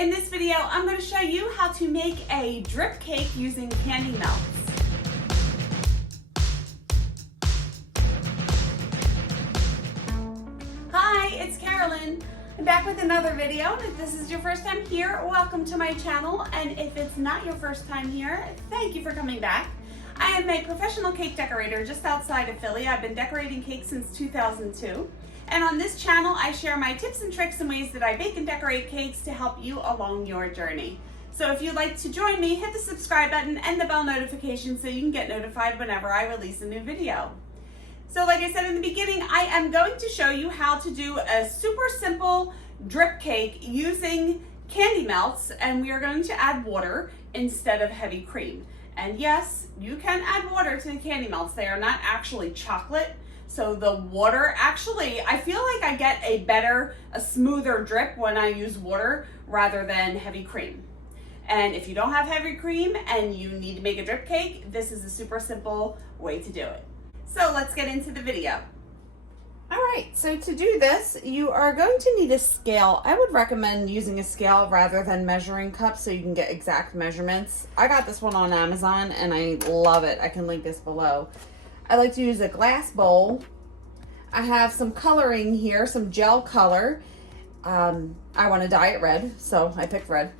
In this video, I'm going to show you how to make a drip cake using candy melts. Hi, it's Karolyn. I'm back with another video, and if this is your first time here, welcome to my channel, and if it's not your first time here, thank you for coming back. I am a professional cake decorator just outside of Philly. I've been decorating cakes since 2002. And on this channel, I share my tips and tricks and ways that I bake and decorate cakes to help you along your journey. So if you'd like to join me, hit the subscribe button and the bell notification so you can get notified whenever I release a new video. So like I said in the beginning, I am going to show you how to do a super simple drip cake using candy melts, and we are going to add water instead of heavy cream. And yes, you can add water to the candy melts. They are not actually chocolate. So the water, actually, I feel like I get a smoother drip when I use water rather than heavy cream. And if you don't have heavy cream and you need to make a drip cake, this is a super simple way to do it. So let's get into the video. All right, so to do this, you are going to need a scale. I would recommend using a scale rather than measuring cups so you can get exact measurements. I got this one on Amazon and I love it. I can link this below. I like to use a glass bowl. I have some coloring here, some gel color. I want to dye it red, so I picked red.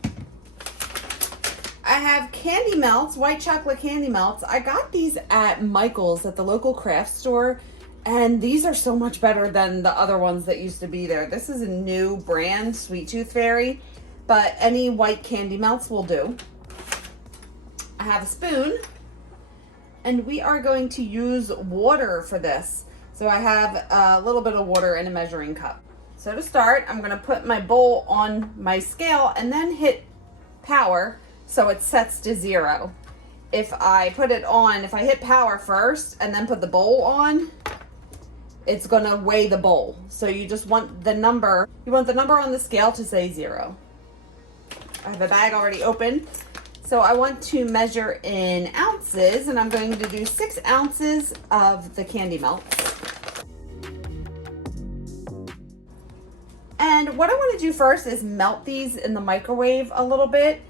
I have candy melts, white chocolate candy melts. I got these at Michael's at the local craft store, and these are so much better than the other ones that used to be there. This is a new brand, Sweet Tooth Fairy, but any white candy melts will do. I have a spoon. And we are going to use water for this. So I have a little bit of water in a measuring cup. So to start, I'm going to put my bowl on my scale and then hit power so it sets to 0. If I hit power first and then put the bowl on, it's going to weigh the bowl. So you just want the number, on the scale to say 0. I have a bag already open. So I want to measure in ounces, and I'm going to do 6 ounces of the candy melts. And what I want to do first is melt these in the microwave a little bit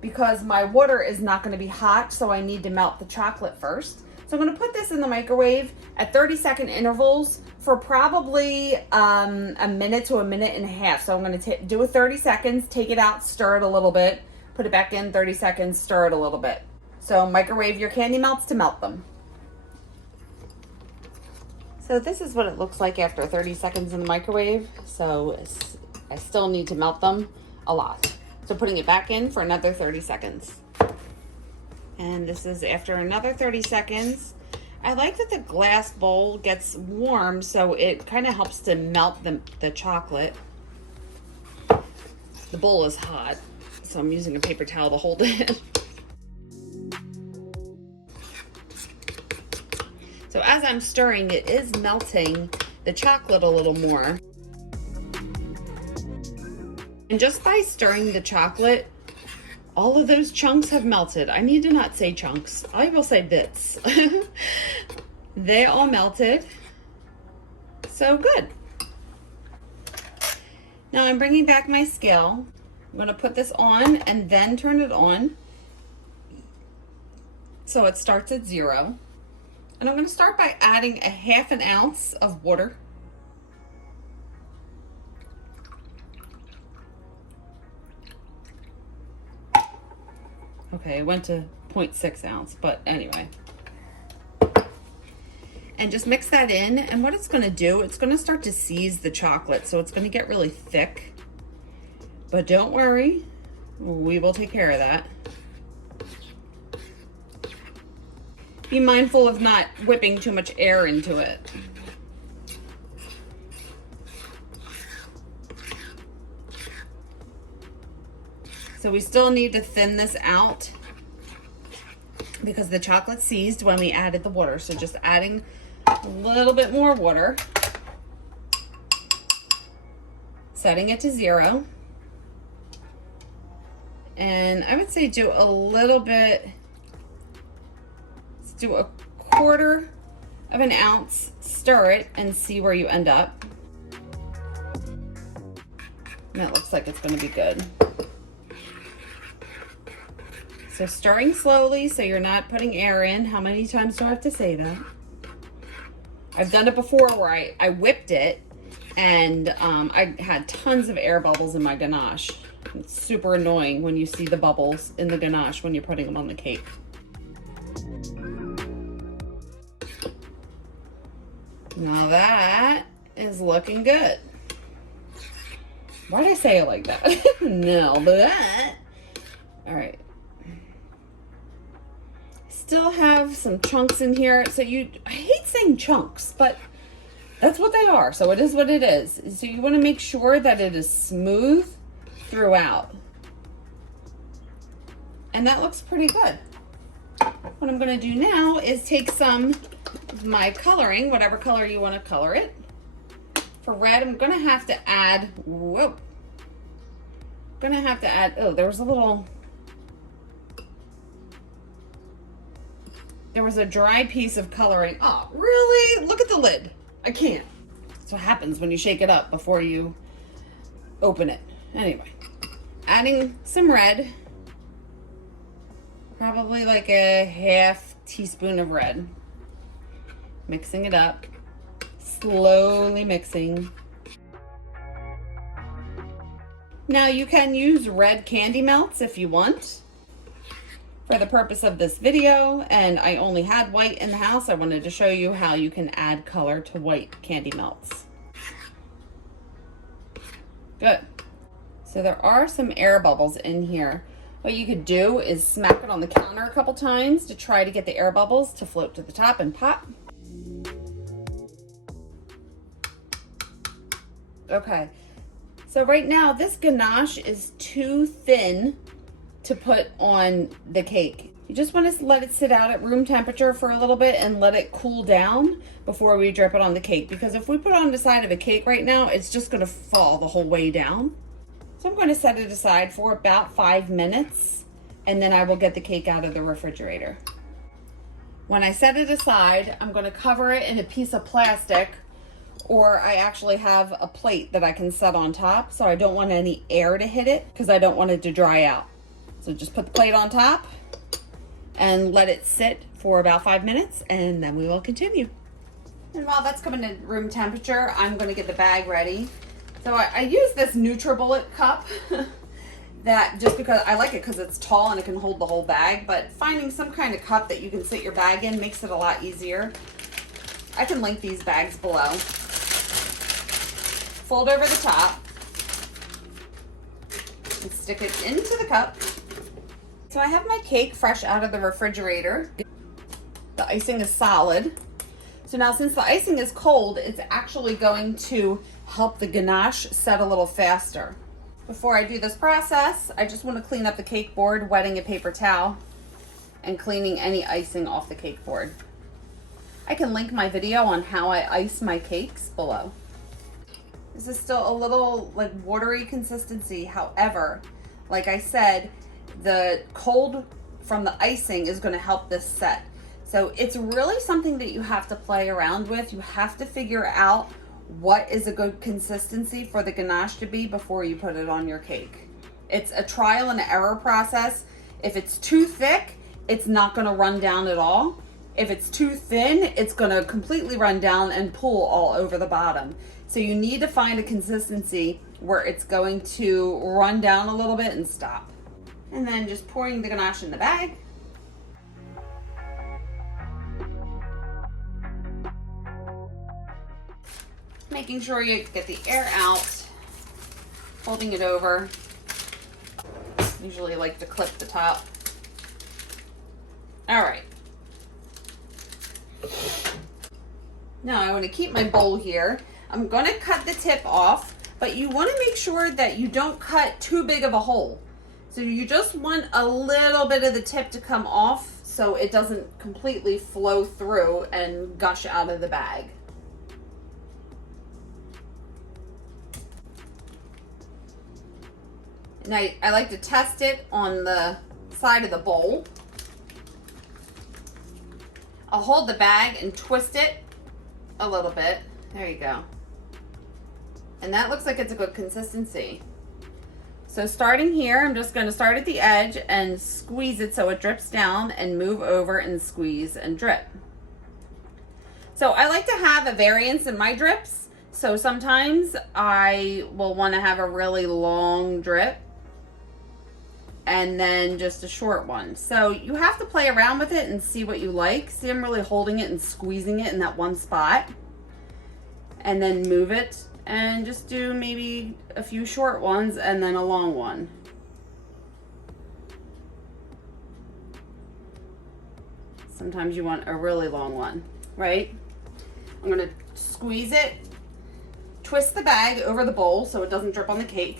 because my water is not going to be hot, so I need to melt the chocolate first. So I'm going to put this in the microwave at 30-second intervals for probably a minute to a minute and a half. So I'm going to do a 30 seconds, take it out, stir it a little bit. Put it back in, 30 seconds, stir it a little bit. So microwave your candy melts to melt them. So this is what it looks like after 30 seconds in the microwave. So I still need to melt them a lot. So putting it back in for another 30 seconds. And this is after another 30 seconds. I like that the glass bowl gets warm, so it kind of helps to melt the chocolate. The bowl is hot, so I'm using a paper towel to hold it. So as I'm stirring, it is melting the chocolate a little more. And just by stirring the chocolate, all of those chunks have melted. I need to not say chunks. I will say bits. They all melted. So good. Now I'm bringing back my scale. I'm going to put this on and then turn it on so it starts at 0. And I'm going to start by adding a 1/2 ounce of water. Okay, it went to 0.6 ounce, but anyway. And just mix that in, and what it's going to do, it's going to start to seize the chocolate, so it's going to get really thick. But don't worry, we will take care of that. Be mindful of not whipping too much air into it. So we still need to thin this out because the chocolate seized when we added the water. So just adding a little bit more water, setting it to 0. And I would say do a little bit, let's do a 1/4 of an ounce, stir it and see where you end up. And that looks like it's going to be good. So stirring slowly so you're not putting air in. How many times do I have to say that? I've done it before where I whipped it and I had tons of air bubbles in my ganache. It's super annoying when you see the bubbles in the ganache when you're putting them on the cake. Now that is looking good. Why did I say it like that? No, but all right. Still have some chunks in here. So I hate saying chunks, but that's what they are. So it is what it is. So you want to make sure that it is smooth throughout. And that looks pretty good. What I'm going to do now is take some of my coloring, whatever color you want to color it. For red, I'm going to have to add, oh, there was a dry piece of coloring. Oh, really? Look at the lid. I can't. That's what happens when you shake it up before you open it. Anyway, adding some red. Probably like a half teaspoon of red. Mixing it up. Slowly mixing. Now you can use red candy melts if you want. For the purpose of this video, and I only had white in the house, I wanted to show you how you can add color to white candy melts. Good. So there are some air bubbles in here. What you could do is smack it on the counter a couple times to try to get the air bubbles to float to the top and pop. Okay, so right now this ganache is too thin to put on the cake. You just want to let it sit out at room temperature for a little bit and let it cool down before we drip it on the cake. Because if we put it on the side of a cake right now, it's just going to fall the whole way down. So I'm going to set it aside for about 5 minutes and then I will get the cake out of the refrigerator. When I set it aside, I'm going to cover it in a piece of plastic, or I actually have a plate that I can set on top, so I don't want any air to hit it because I don't want it to dry out. So just put the plate on top and let it sit for about 5 minutes and then we will continue. And while that's coming to room temperature, I'm going to get the bag ready. So I use this NutriBullet cup that just because I like it because it's tall and it can hold the whole bag, but finding some kind of cup that you can sit your bag in makes it a lot easier. I can link these bags below. Fold over the top and stick it into the cup. So I have my cake fresh out of the refrigerator. The icing is solid. So now since the icing is cold, it's actually going to help the ganache set a little faster. Before I do this process, I just want to clean up the cake board, wetting a paper towel and cleaning any icing off the cake board. I can link my video on how I ice my cakes below. This is still a little like watery consistency. However, like I said, the cold from the icing is going to help this set. So it's really something that you have to play around with. You have to figure out what is a good consistency for the ganache to be before you put it on your cake. It's a trial and error process. If it's too thick, it's not going to run down at all. If it's too thin, it's going to completely run down and pull all over the bottom. So you need to find a consistency where it's going to run down a little bit and stop. And then just pouring the ganache in the bag. Making sure you get the air out, folding it over. Usually like to clip the top. All right. Now I want to keep my bowl here. I'm going to cut the tip off, but you want to make sure that you don't cut too big of a hole. So you just want a little bit of the tip to come off so it doesn't completely flow through and gush out of the bag. And I like to test it on the side of the bowl. I'll hold the bag and twist it a little bit. There you go. And that looks like it's a good consistency. So starting here, I'm just going to start at the edge and squeeze it so it drips down, and move over and squeeze and drip. So I like to have a variance in my drips. So sometimes I will want to have a really long drip and then just a short one. So you have to play around with it and see what you like. See, I'm really holding it and squeezing it in that one spot, and then move it and just do maybe a few short ones and then a long one. Sometimes you want a really long one, right? I'm gonna squeeze it, twist the bag over the bowl so it doesn't drip on the cake.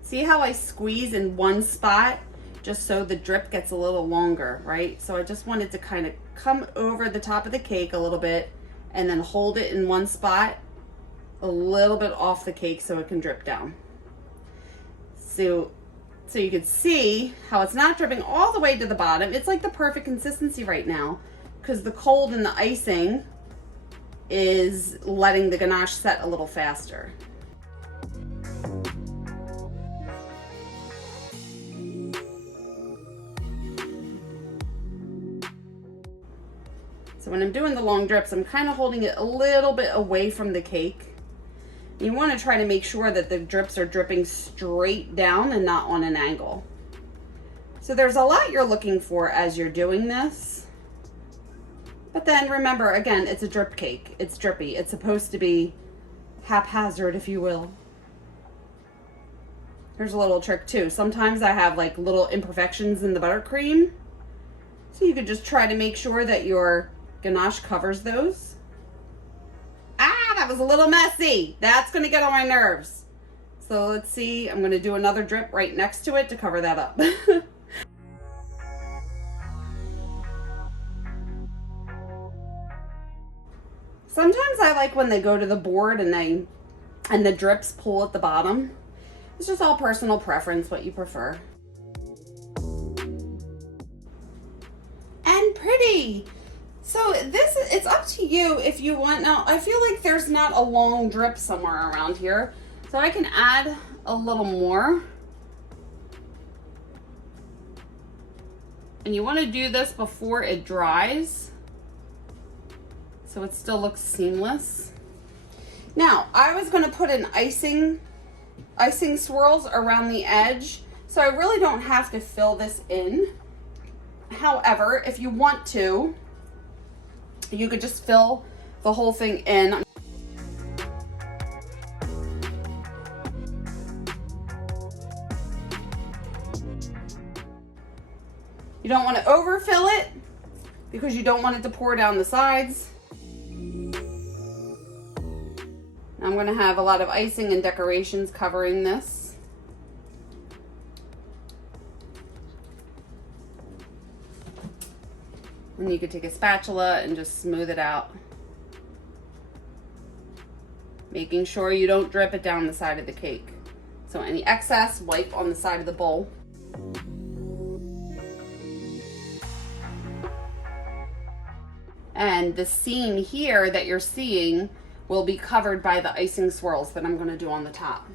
See how I squeeze in one spot just so the drip gets a little longer, right? So I just wanted to kind of come over the top of the cake a little bit and then hold it in one spot a little bit off the cake so it can drip down. So you can see how it's not dripping all the way to the bottom. It's like the perfect consistency right now because the cold in the icing is letting the ganache set a little faster. So when I'm doing the long drips, I'm kind of holding it a little bit away from the cake. You want to try to make sure that the drips are dripping straight down and not on an angle. So there's a lot you're looking for as you're doing this. But then remember, again, it's a drip cake. It's drippy. It's supposed to be haphazard, if you will. Here's a little trick too. Sometimes I have like little imperfections in the buttercream. So you could just try to make sure that your ganache covers those. Ah, that was a little messy. That's gonna get on my nerves. So let's see, I'm gonna do another drip right next to it to cover that up. Sometimes I like when they go to the board and the drips pull at the bottom. It's just all personal preference, what you prefer. And pretty. So it's up to you if you want. Now, I feel like there's not a long drip somewhere around here, so I can add a little more. And you want to do this before it dries, so it still looks seamless. Now, I was going to put an icing swirls around the edge, so I really don't have to fill this in. However, if you want to, you could just fill the whole thing in. You don't want to overfill it because you don't want it to pour down the sides. I'm going to have a lot of icing and decorations covering this. And you could take a spatula and just smooth it out. Making sure you don't drip it down the side of the cake. So any excess, wipe on the side of the bowl. And the seam here that you're seeing will be covered by the icing swirls that I'm going to do on the top.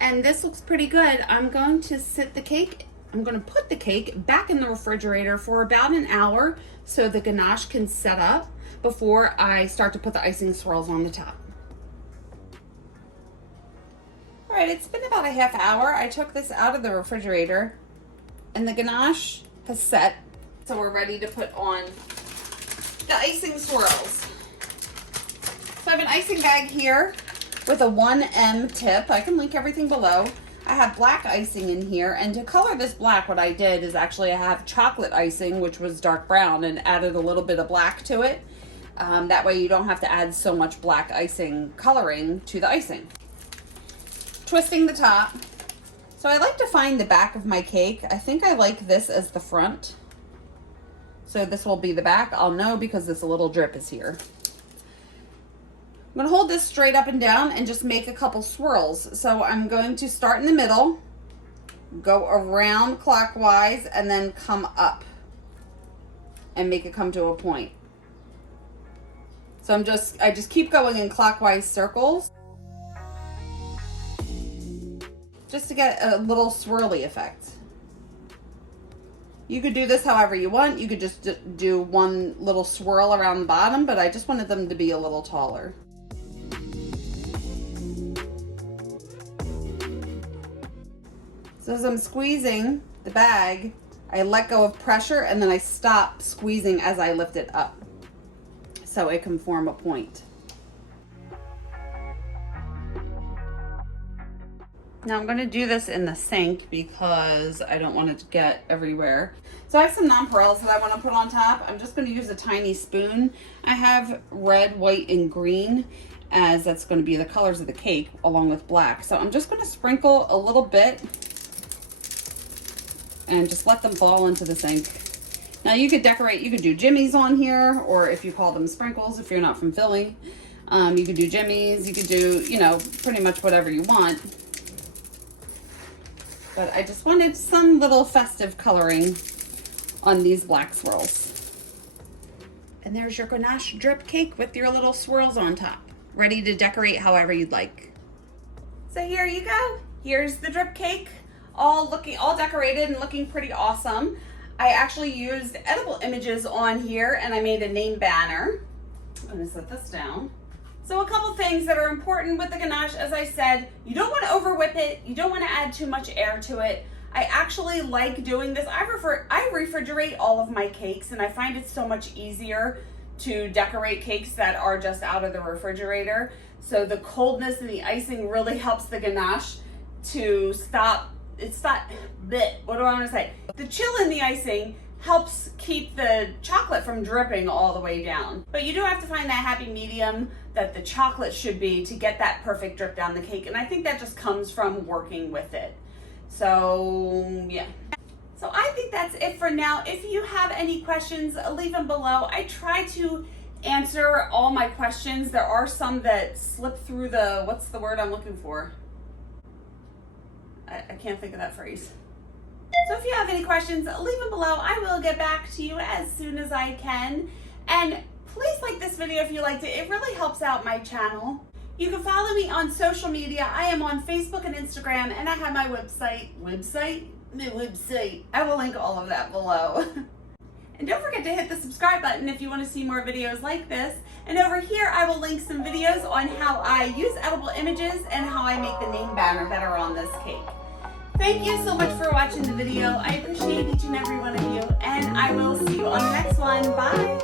And this looks pretty good. I'm going to put the cake back in the refrigerator for about an hour so the ganache can set up before I start to put the icing swirls on the top. All right, it's been about a half hour. I took this out of the refrigerator and the ganache has set, so we're ready to put on the icing swirls. So I have an icing bag here with a 1M tip. I can link everything below. I have black icing in here, and to color this black, what I did is actually I have chocolate icing, which was dark brown, and added a little bit of black to it. That way you don't have to add so much black icing coloring to the icing. Twisting the top. So I like to find the back of my cake. I think I like this as the front. So this will be the back. I'll know because this little drip is here. I'm going to hold this straight up and down and just make a couple swirls. So I'm going to start in the middle, go around clockwise, and then come up and make it come to a point. So I just keep going in clockwise circles just to get a little swirly effect. You could do this however you want. You could just do one little swirl around the bottom, but I just wanted them to be a little taller. So as I'm squeezing the bag, I let go of pressure and then I stop squeezing as I lift it up so it can form a point. Now I'm going to do this in the sink because I don't want it to get everywhere. So I have some nonpareils that I want to put on top. I'm just going to use a tiny spoon. I have red, white, and green, as that's going to be the colors of the cake along with black. So I'm just going to sprinkle a little bit and just let them fall into the sink. Now you could decorate, you could do jimmies on here, or if you call them sprinkles, if you're not from Philly, you could do jimmies, you could do, you know, pretty much whatever you want. But I just wanted some little festive coloring on these black swirls. And there's your ganache drip cake with your little swirls on top, ready to decorate however you'd like. So here you go. Here's the drip cake, all decorated and looking pretty awesome. I actually used edible images on here and I made a name banner. I'm gonna set this down. So a couple things that are important with the ganache, as I said, you don't want to over whip it. You don't want to add too much air to it. I actually like doing this. I refrigerate all of my cakes and I find it so much easier to decorate cakes that are just out of the refrigerator. So the coldness and the icing really helps the ganache to stop, what do I want to say? The chill in the icing helps keep the chocolate from dripping all the way down. But you do have to find that happy medium that the chocolate should be to get that perfect drip down the cake. And I think that just comes from working with it. So yeah. So I think that's it for now. If you have any questions, leave them below. I try to answer all my questions. There are some that slip through the, what's the word I'm looking for? I can't think of that phrase. So if you have any questions, leave them below. I will get back to you as soon as I can. And please like this video if you liked it. It really helps out my channel. You can follow me on social media. I am on Facebook and Instagram, and I have my website. I will link all of that below. And don't forget to hit the subscribe button if you want to see more videos like this. And over here, I will link some videos on how I use edible images and how I make the name banner that are on this cake. Thank you so much for watching the video. I appreciate each and every one of you, and I will see you on the next one. Bye.